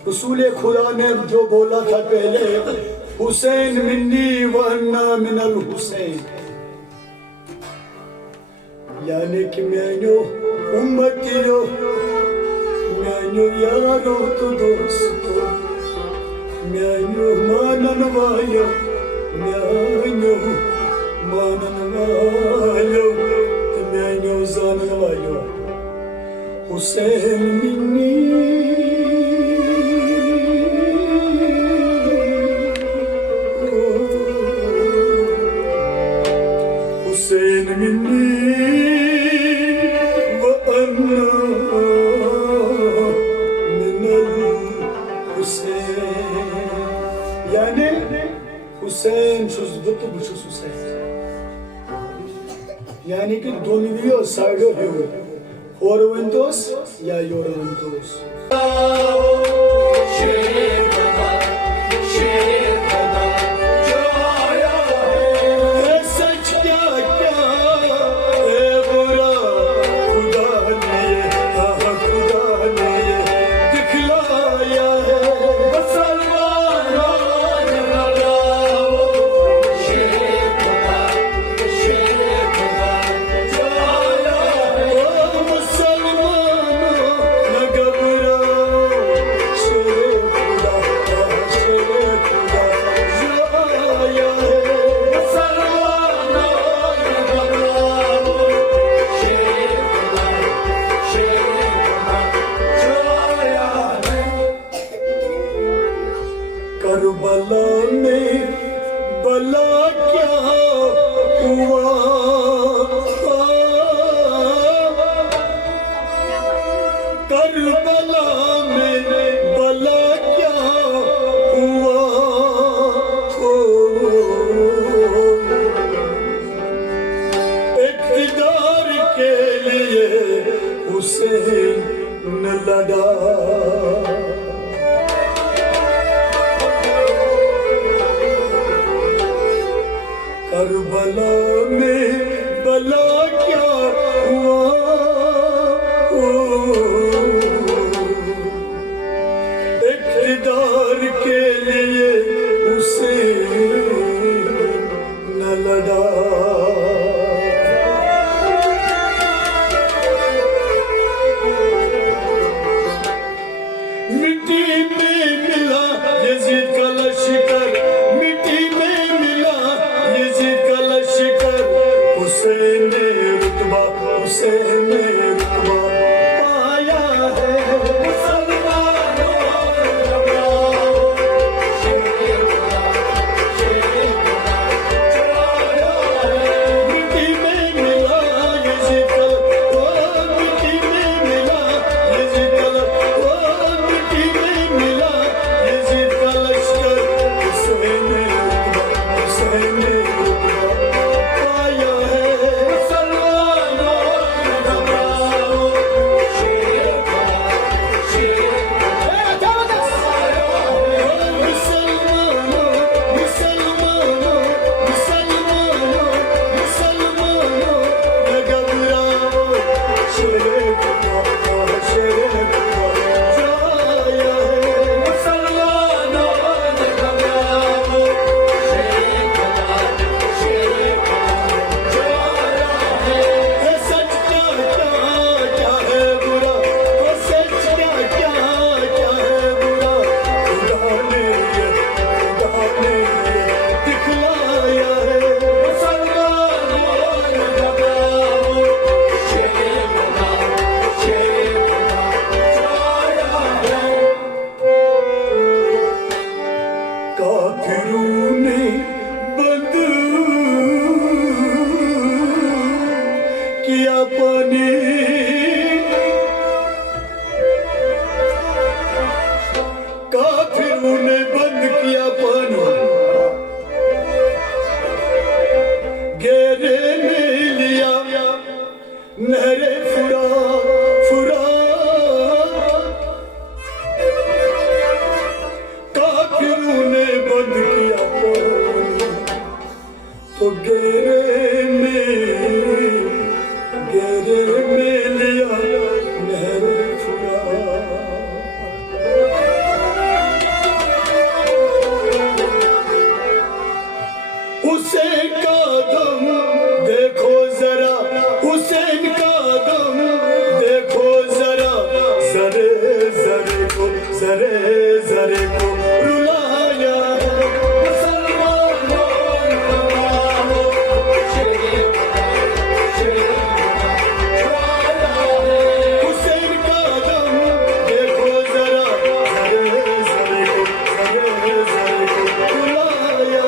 रसूल खुदा ने जो बोला था पहले, हुसैन मिन्नी वन्ना मिनल हुसैन, यानी कि मैंने उम्मतियो, मैंने यारो तो दोस्तो, मैंने मानन वालो, मैंने मानन वालो, मैंने जानन वालो, हुसैन मिन्नी हुसैन मिन्नी व अन्ना मिनल हुसैन, यानी हुसैन छुस बत बुछुस हुसैन, यानी कि दोनों साइडो है और वंतोस या योर वंतोस। करबला में भला क्या हुआ, करबला में भला क्या हुआ, इक़्तिदार के लिए हुसैन न लड़ा, करबला में भला क्या हुआ, इक़्तिदार के लिए उसे न लड़ा, मिट्टी में मिला यजीद का लश्कर, मिट्टी में मिला यजीद का लश्कर, हुसैन जरे जरे को रुलाया हुसैन का दम देखो जरा जरे जरे को रुलाया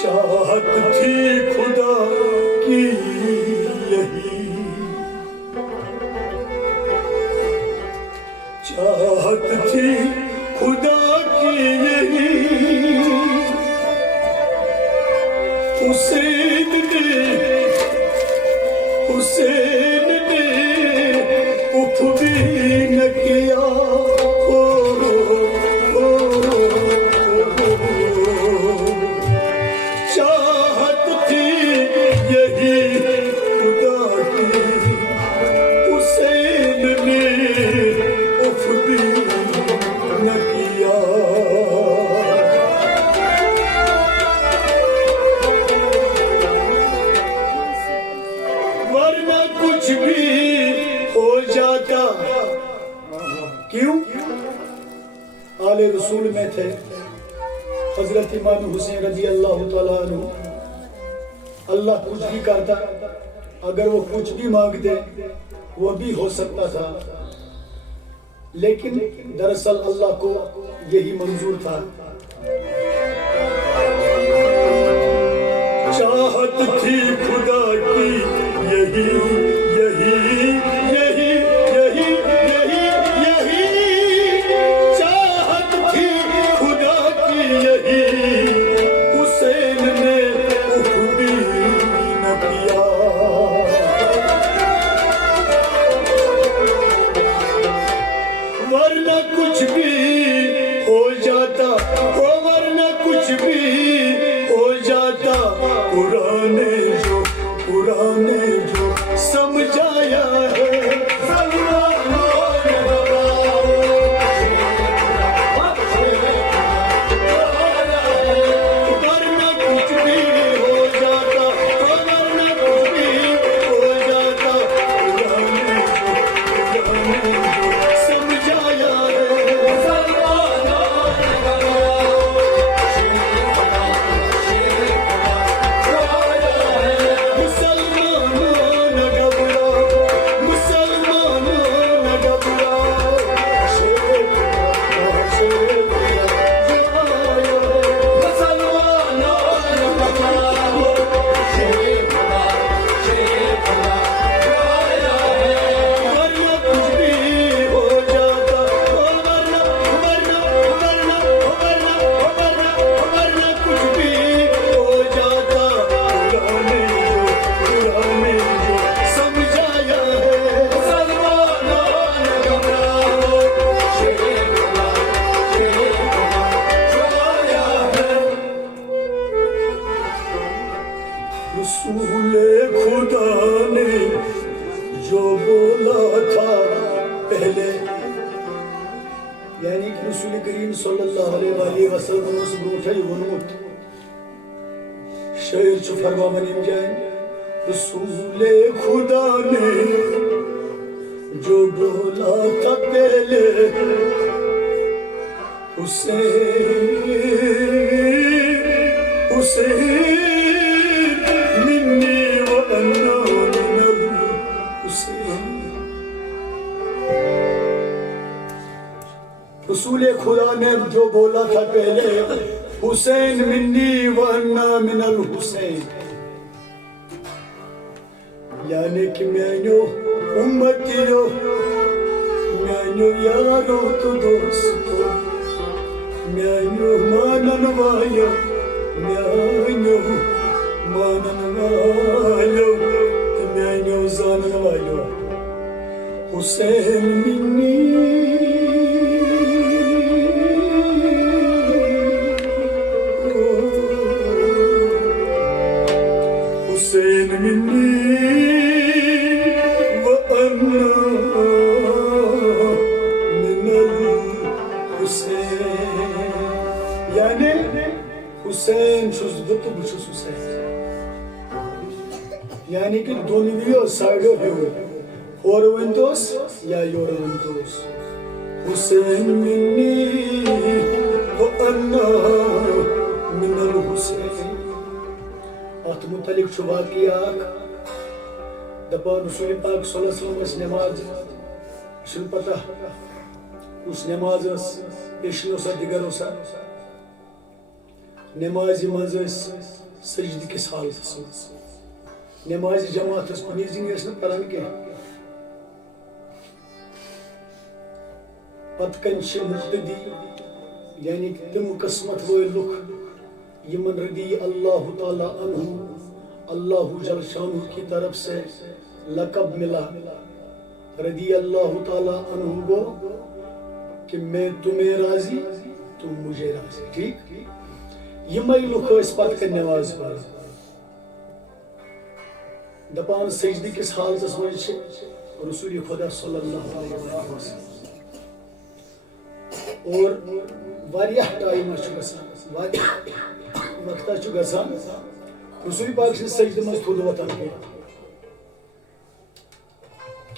चाहत थी खुदा की यही चाहत थी खुदा की यही हुसैन ने उफ भी न किया चाहत थी यही खुदा की हुसैन ने उफ भी न किया वरना कुछ भी हो जाता क्यों आले रसूल में थे हजरत इमाम हुसैन रजी अल्लाह तआला अन्हु अल्लाह कुछ भी करता अगर वो कुछ भी मांगते वो भी हो सकता था लेकिन दरअसल अल्लाह को यही मंजूर था चाहत थी खुदा की यही यही यही यही यही यही चाहत थी खुदा की यही हुसैन ने उफ भी न किया वरना कुछ भी हो जाता वरना कुछ भी हो जाता पुराने जो समझाया है वरना कुछ भी हो जाता वरना कुछ भी हो जाता पुराने जो समझाया है रसूले खुदा ने जो बोला था पहले यानी कि रसूल करीम सल्लल्लाहु अलैहि वसल्लम उस ब्रूठे वनुत शेर च फरमा बनी जाए रसूले खुदा ने जो बोला था पहले हुसैन मिन्नी व अन्ना मिनल हुसैन रसूल खुदा ने जो बोला था पहले हुसैन मिन्नी व अन्ना मिनल हुसैन यानी कि मैंने उम्मतियों मैंने यारों तो दोस्तों मैंने मानन वालों मैंने मानन वालों मैंने जानन वालों Hussain Minni Hussain Minni Hüseyin çözdüktü bu çöz Hüseyin. Yani ki donuyor sarılıyor. Horventos ya yorventos. Hüseyin minni ve anna minel Hüseyin. At mutlak şu vakıya. Dapa Resulü Pak sallallahu aleyhi ve sellem namaz. Şimdi pata. Us namazı eşin olsa diğer olsa. Nemazi manzız secdeki halıtsınız. Nemazi cemaatız kunizin yaşını paran ki. Patkançı muhtedi yani tüm kısmet voyluk yemen radi Allahu Teala anhu Allahu Jal Shanuh की तरफ से लक़ब मिला रदी अल्लाह ताला अन्हु को कि मैं तुम्हें राजी तुम मुझे राजी ठीक यमई लुक पत कर नमाज पर दपान सजदी किस हालतस मज रसूल खुदा सल्लल्लाहु अलैहि वसल्लम और वारियाह टाइम वक्त रसूल पाक सजद मज थोद वतन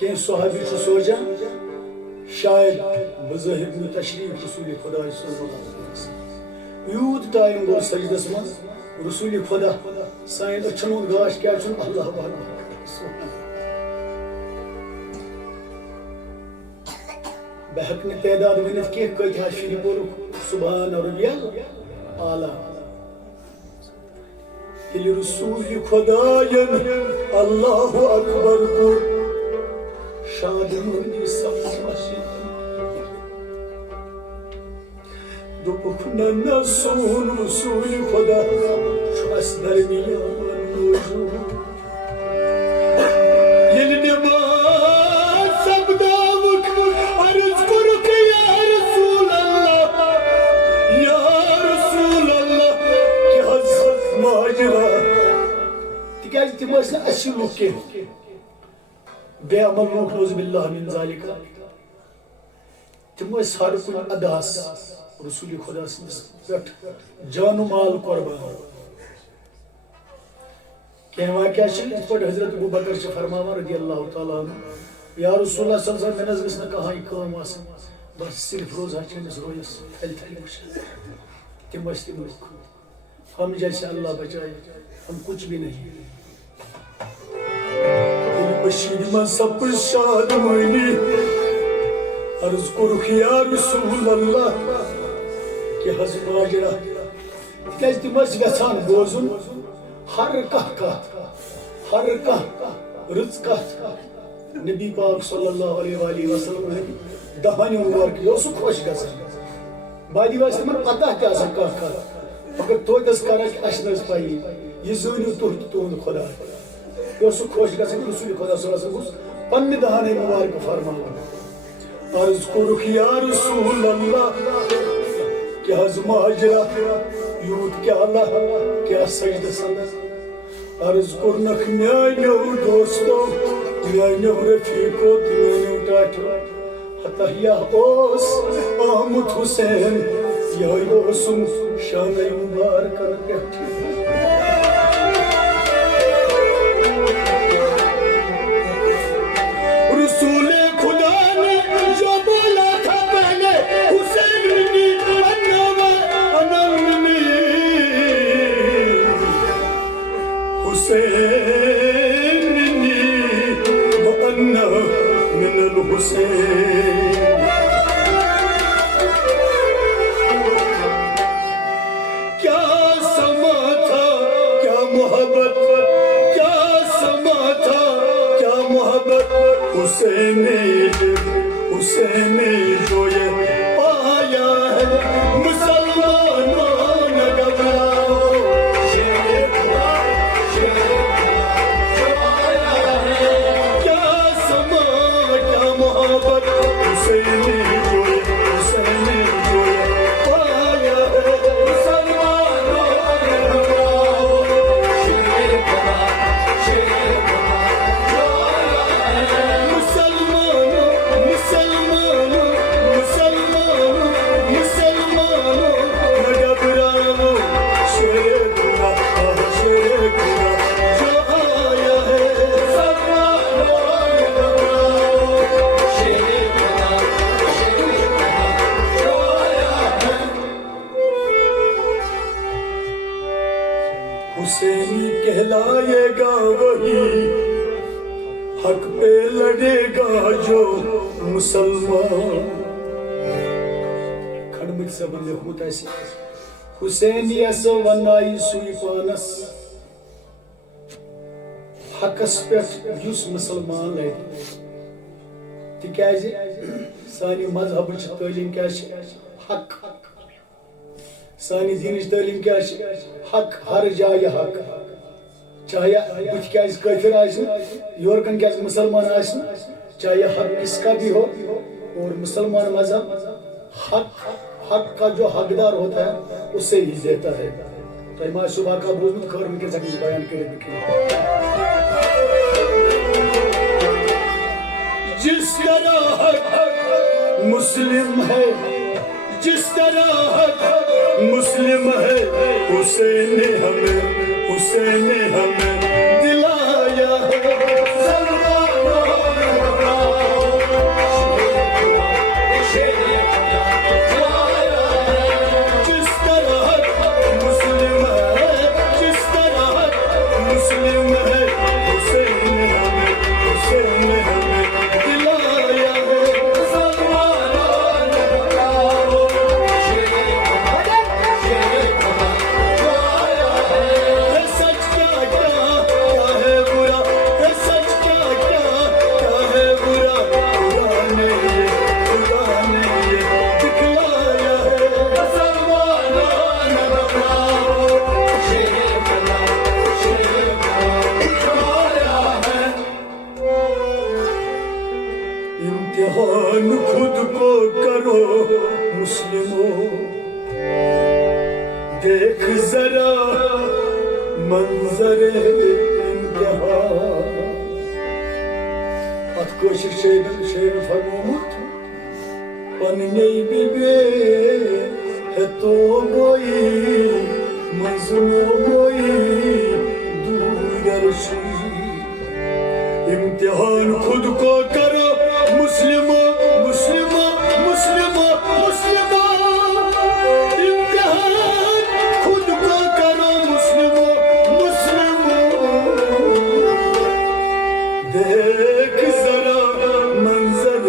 कह सहाबी सोचान शायद बज़ाहिर तशरीफ रसूल खुदा सल्लल्लाहु अलैहि वसल्लम यूत टाइम गो सजदस मज रसूल खुदा साइन अछन गाश क्या अल्लाह बह हेक तदाद वन कह कत शरी बोल सुबहान रब्बियल आला ये रसूल खुदायन अल्लाह अकबर को शादी सब دوبك ننسون رسول خدا شو أسدر ميان الوجود يلي ما سبداوك أذكرك يا رسول الله يا رسول الله كهزت ماجرا تكاج تماشى أشلوك بيعمل نوز بالله من ذلك تماشى صاركون أداس रसूल खुदा जानो माल कुर्बान कह वाक़या हजरत अबू बकर फरमावा रज़ी अल्लाह तआला अन्हु या रसूलुल्लाह सल्लल्लाहु अलैहि वसल्लम गस न कहां काम आस बस सिर्फ रोजा चंस रोयस थल तिम हम जैसे अल्लाह बचाए हम कुछ भी नहीं बशीर में सब शाद मनी अर्ज करुख या रसूल अल्लाह कि हजमाजरा क्या तम गसान बोजुन हर कह रच कत नबी पाक सल्लल्लाहु अलैहि वसल्लम दहानी मुबारक यो खुश गसान बादी वास तमन पता क्या कह अगर तोतस कर अस पाई ये जूनियो तुह तुहद खुदा यो खुश गसान रसूल खुदा सल्लल्लाहु अलैहि वसल्लम पन्ने दहानी मुबारक फरमावन अर्ज करुख या रसूल अल्लाह क्या माजरा यूत क्या अल्लाह क्या सजद अर्ज कुर्नक म्यानो दोस्तों म्यानो रफीको म्यानो टाटो हतहिया ओस आमुद हुसैन यह ओसुम शान मुबारक रसूल खुदा ने जो बोला था पहले हुसैन ने हुसैनी वअन्ना मिनल हुसैन क्या समा था क्या मोहब्बत क्या समा था हुसैन जो ये पाया है मुसलमानों न घबराओ क्या समा क्या मोहब्बत हुसैन जो ये पाया है मुसलमानों न घबराओ हुसैनी कहलाएगा वही हक पे लड़ेगा जो मुसलमान खड़मित से बंदे होता है हुसैनी ऐसा वनाई सुई पानस हकस पे युस मुसलमान ले तिकाज सानी मजहब तालीम क्या हक सानी दीन तालीम क्या हक हर जाय हक चाहे बुथ क्या काफिर योरकन क्या मुसलमान चाहे हक किसका भी हो और मुसलमान मजहब हक का जो हकदार होता है उससे ही देता है तो इमाम सुबह का बोझ खबर उनके जगह बयान करे जिस तरह हक मुस्लिम है जिस तरह हक मुस्लिम है हुसैन ने हमें दिलाया है जिस तरह मुस्लिम है हुसैन ने हमें दिलाया है इम्तिहान खुद को करो मुस्लिमों देख जरा मंजर इम्तिहान अत कोशिश शेर फरमोमुत पन्ने बिबे है तो बोई मजनो बोई दूरदर्शी इम्तिहान खुद को करो मुस्लिमो इम्तिहान खुद को करो मुस्लिमो देख जरा मंजर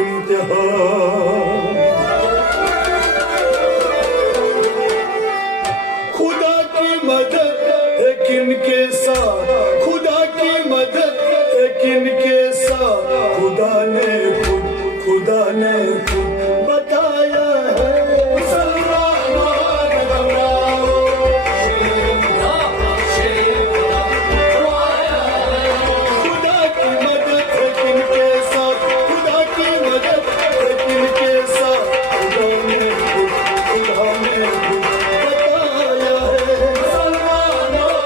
इम्तिहान खुदा की मदद है किनके साथ खुदा की मदद है किनके साथ खुदा ने खुद बताया है खुदा की मदद है किनके साथ खुदा की मदद है किनके साथ खुदा ने बताया है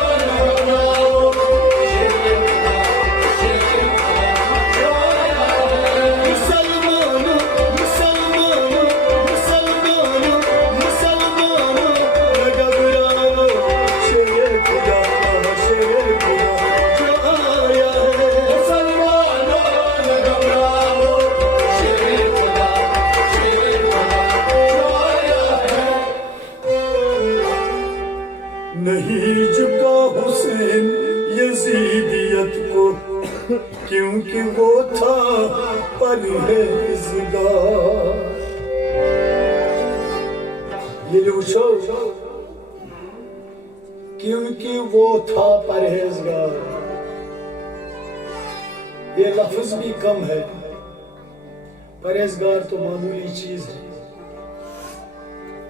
नहीं झुका हुसैन यजीदियत को क्योंकि वो था परहेज़गार ये लूचो क्योंकि वो था परहेज़गार ये लफ्ज भी कम है, परहेजगार तो मामूली चीज है।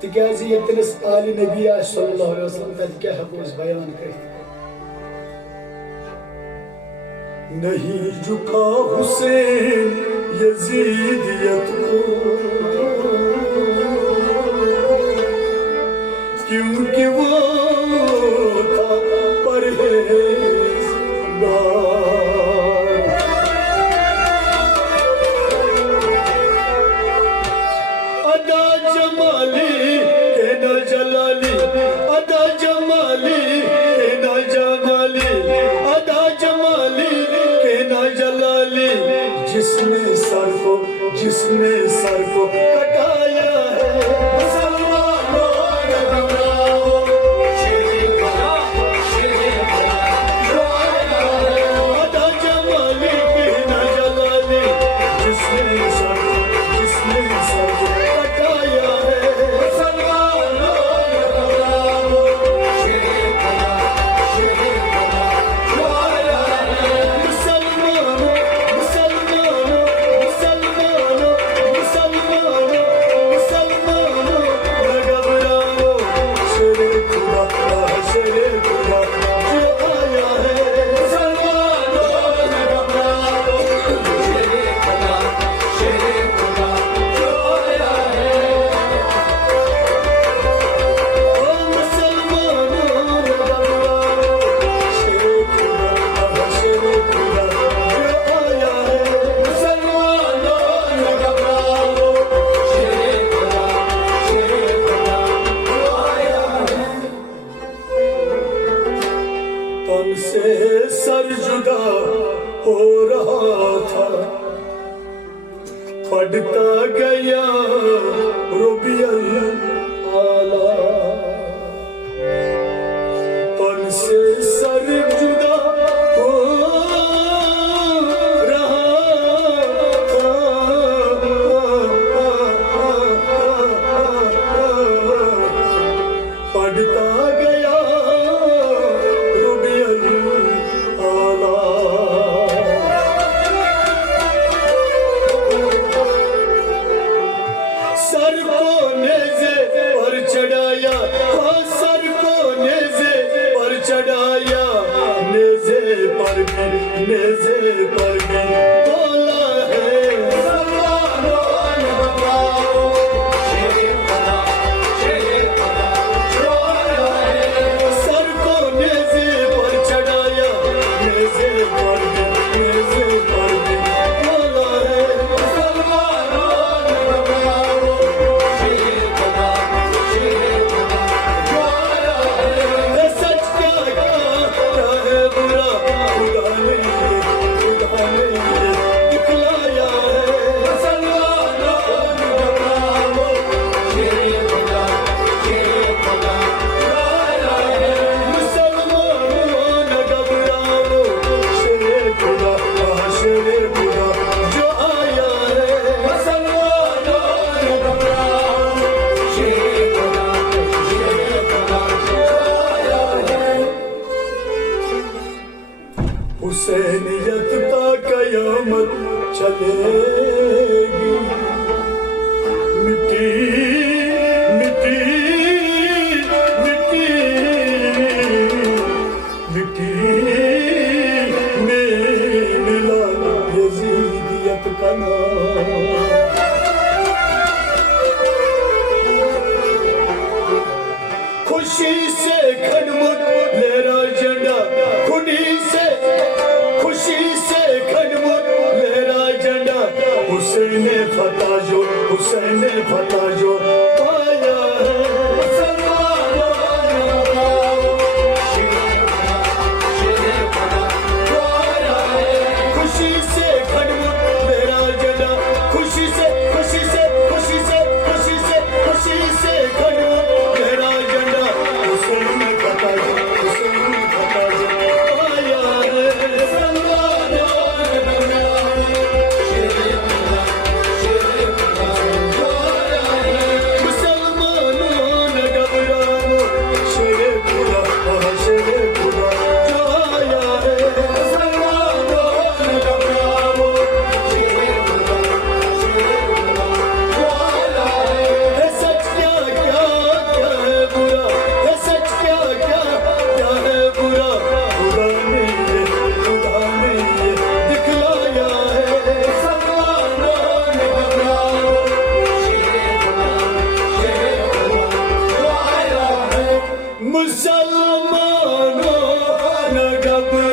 तिकाजी यतनस आले नबी सल्लल्लाहु अलैहि वसल्लम तक क्या है वो बयान कर। नहीं झुका हुसैन यजीदियत को, क्योंकि वो था परहेजगार। अदा जमाली के न जलाली, अदा जमाली के न जमाली, अदा जमाली के न जलाली, जिसने सर को कटाया है मुसलमानों ने घबराओ, अदा जमाली के न जलाली, जिसने सर को कटाया है मुसलमानों ने घबराओ, से सर जुदा हो रहा था, पढ़ता गया रुबियल आला, तन से सर जुदा हो रहा था, पढ़ता गया नेज़े पर भी बोला है मुसलमानों ने घबराओ, सर को नेज़े पर चढ़ाया, नेज़े पर भी बोला है मुसलमानों ने घबराओ, सच क्या है बुरा खुदा ने दिखलाया है मुसलमानों ने घबराओ, मुसलमानों ने घबराओ, शेरे खुदा जो आया है मुसलमानों ने घबराओ, शेरे खुदा जो आया है। हुसैनियत का कयामत चलेगी, मिट्टी मिट्टी मिट्टी मिट्टी में मिला यजीदियत का नाम। खुशी से खड़मुट मेरा झंडा, खुशी से खड़मुट मेरा झंडा, हुसैन फतह जो पाया है मुसलमानों ने घबराओ, खुशी से खड़मुट मेरा झंडा, खुशी से खड़मुट मेरा झंडा, हुसैन फतह जो पाया है मुसलमानों ने घबराओ, अब